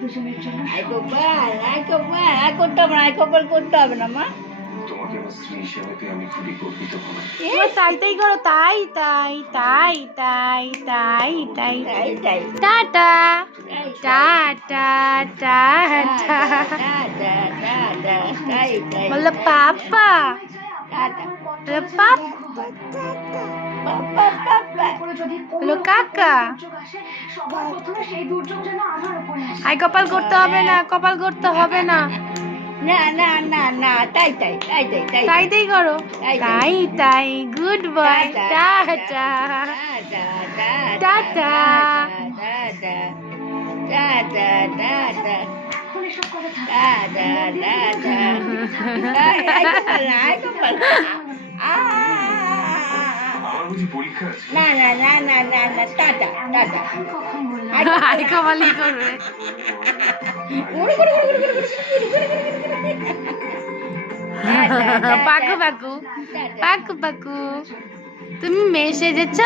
I কপাল, I কপাল, I করতে হবে না, আই কপাল করতে হবে না মা। তোমাকে আমার স্ত্রী হিসেবে পেয়ে আমি খুবই গর্বিত হলাম। তাই তাই করো, তাই তাই তাই তাই তাই তাই তাই তাই টাটা টাটা টাটা তাই তাই বললো পাপা, টাটা বললো পাপ, পাপা পাপা বললো কাকা। আই কপাল করতে হবে না, কপাল করতে হবে না, না না না না তাই তাই তাই তাই তাই তাই তাই করো, তাই তাই তাই good boy tata tata tata. Tata tata tata tata I কপাল আমার বুঝি পরীক্ষা আছে? না না না না না না টাটা টাটা আই কপালই করবে। পাকু পাকু পাকু পাকু, তুমি মেয়ে সেজেছ?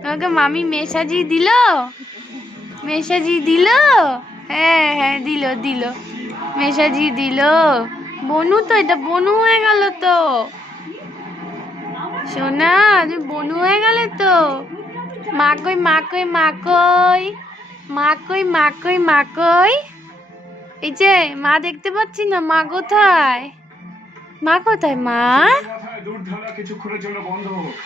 তোমাকে মামি মেয়ে সাজিয়ে দিল? মেয়ে সাজিয়ে দিল? হ্যাঁ হ্যাঁ দিল দিল, মেয়ে সাজিয়ে দিল। বনু তো, এটা বনু হয়ে গেল তো সোনা, তুমি বনু হয়ে গেলে তো। মা কই মা কই মা কই মা কই মা কই মা কই, এই যে মা দেখতে পাচ্ছি না, মা কোথায়? মা কোথায়? মা মাথায় দুধ ঢালা কিছুক্ষণের জন্য বন্ধ হোক।